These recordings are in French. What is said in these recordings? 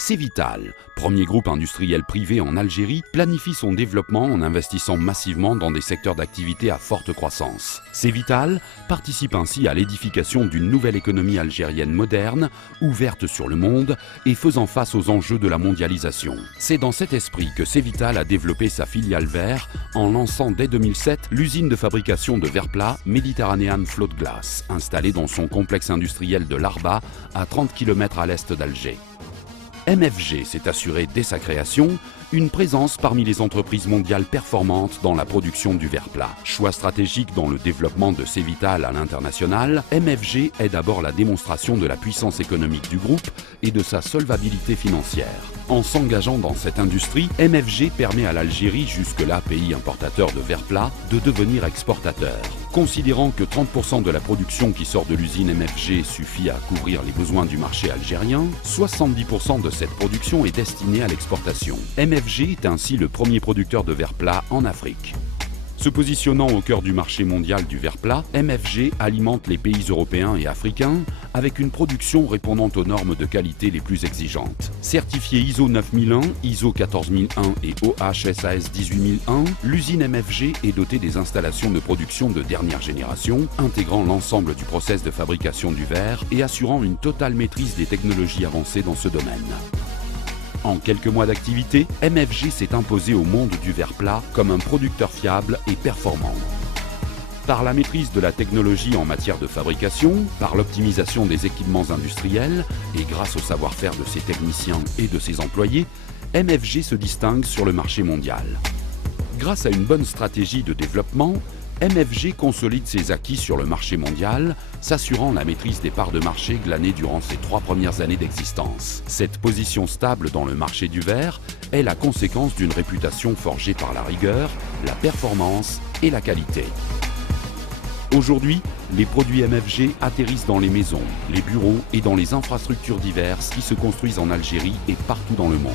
Cevital, premier groupe industriel privé en Algérie, planifie son développement en investissant massivement dans des secteurs d'activité à forte croissance. Cevital participe ainsi à l'édification d'une nouvelle économie algérienne moderne, ouverte sur le monde et faisant face aux enjeux de la mondialisation. C'est dans cet esprit que Cevital a développé sa filiale verre en lançant dès 2007 l'usine de fabrication de verre plat Mediterranean Float Glass, installée dans son complexe industriel de l'Arba, à 30 km à l'est d'Alger. MFG s'est assuré dès sa création une présence parmi les entreprises mondiales performantes dans la production du verre plat. Choix stratégique dans le développement de Cevital à l'international, MFG est d'abord la démonstration de la puissance économique du groupe et de sa solvabilité financière. En s'engageant dans cette industrie, MFG permet à l'Algérie, jusque-là pays importateur de verre plat, de devenir exportateur. Considérant que 30% de la production qui sort de l'usine MFG suffit à couvrir les besoins du marché algérien, 70% de cette production est destinée à l'exportation. MFG est ainsi le premier producteur de verre plat en Afrique. Se positionnant au cœur du marché mondial du verre plat, MFG alimente les pays européens et africains avec une production répondant aux normes de qualité les plus exigeantes. Certifiée ISO 9001, ISO 14001 et OHSAS 18001, l'usine MFG est dotée des installations de production de dernière génération, intégrant l'ensemble du process de fabrication du verre et assurant une totale maîtrise des technologies avancées dans ce domaine. En quelques mois d'activité, MFG s'est imposé au monde du verre plat comme un producteur fiable et performant. Par la maîtrise de la technologie en matière de fabrication, par l'optimisation des équipements industriels et grâce au savoir-faire de ses techniciens et de ses employés, MFG se distingue sur le marché mondial. Grâce à une bonne stratégie de développement, MFG consolide ses acquis sur le marché mondial, s'assurant la maîtrise des parts de marché glanées durant ses 3 premières années d'existence. Cette position stable dans le marché du verre est la conséquence d'une réputation forgée par la rigueur, la performance et la qualité. Aujourd'hui, les produits MFG atterrissent dans les maisons, les bureaux et dans les infrastructures diverses qui se construisent en Algérie et partout dans le monde.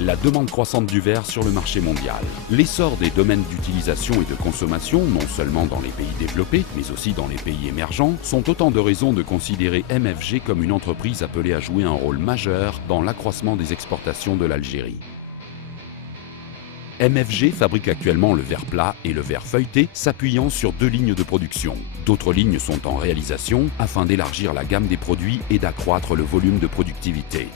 La demande croissante du verre sur le marché mondial, l'essor des domaines d'utilisation et de consommation, non seulement dans les pays développés, mais aussi dans les pays émergents, sont autant de raisons de considérer MFG comme une entreprise appelée à jouer un rôle majeur dans l'accroissement des exportations de l'Algérie. MFG fabrique actuellement le verre plat et le verre feuilleté, s'appuyant sur 2 lignes de production. D'autres lignes sont en réalisation afin d'élargir la gamme des produits et d'accroître le volume de productivité.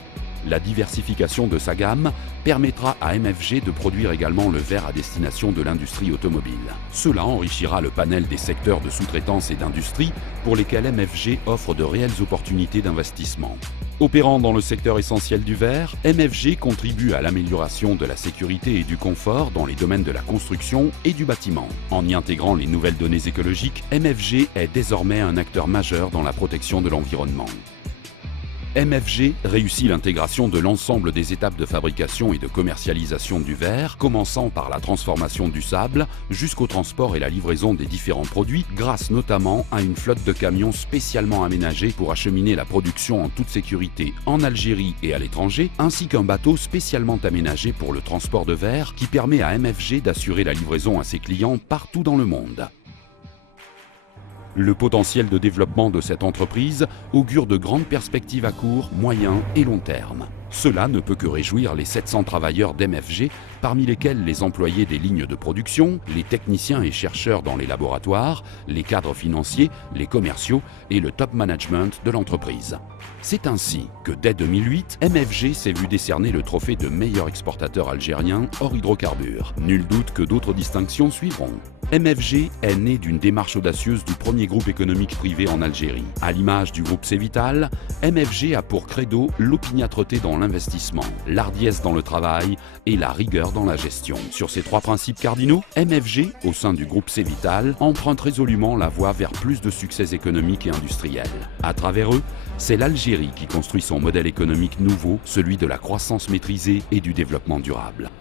La diversification de sa gamme permettra à MFG de produire également le verre à destination de l'industrie automobile. Cela enrichira le panel des secteurs de sous-traitance et d'industrie pour lesquels MFG offre de réelles opportunités d'investissement. Opérant dans le secteur essentiel du verre, MFG contribue à l'amélioration de la sécurité et du confort dans les domaines de la construction et du bâtiment. En y intégrant les nouvelles données écologiques, MFG est désormais un acteur majeur dans la protection de l'environnement. MFG réussit l'intégration de l'ensemble des étapes de fabrication et de commercialisation du verre, commençant par la transformation du sable jusqu'au transport et la livraison des différents produits, grâce notamment à une flotte de camions spécialement aménagés pour acheminer la production en toute sécurité en Algérie et à l'étranger, ainsi qu'un bateau spécialement aménagé pour le transport de verre qui permet à MFG d'assurer la livraison à ses clients partout dans le monde. Le potentiel de développement de cette entreprise augure de grandes perspectives à court, moyen et long terme. Cela ne peut que réjouir les 700 travailleurs d'MFG, parmi lesquels les employés des lignes de production, les techniciens et chercheurs dans les laboratoires, les cadres financiers, les commerciaux et le top management de l'entreprise. C'est ainsi que dès 2008, MFG s'est vu décerner le trophée de meilleur exportateur algérien hors hydrocarbures. Nul doute que d'autres distinctions suivront. MFG est né d'une démarche audacieuse du premier groupe économique privé en Algérie. À l'image du groupe Cevital, MFG a pour credo l'opiniâtreté dans l'investissement, l'ardiesse dans le travail et la rigueur dans la gestion. Sur ces 3 principes cardinaux, MFG, au sein du groupe Cevital, emprunte résolument la voie vers plus de succès économiques et industriels. À travers eux, c'est l'Algérie qui construit son modèle économique nouveau, celui de la croissance maîtrisée et du développement durable.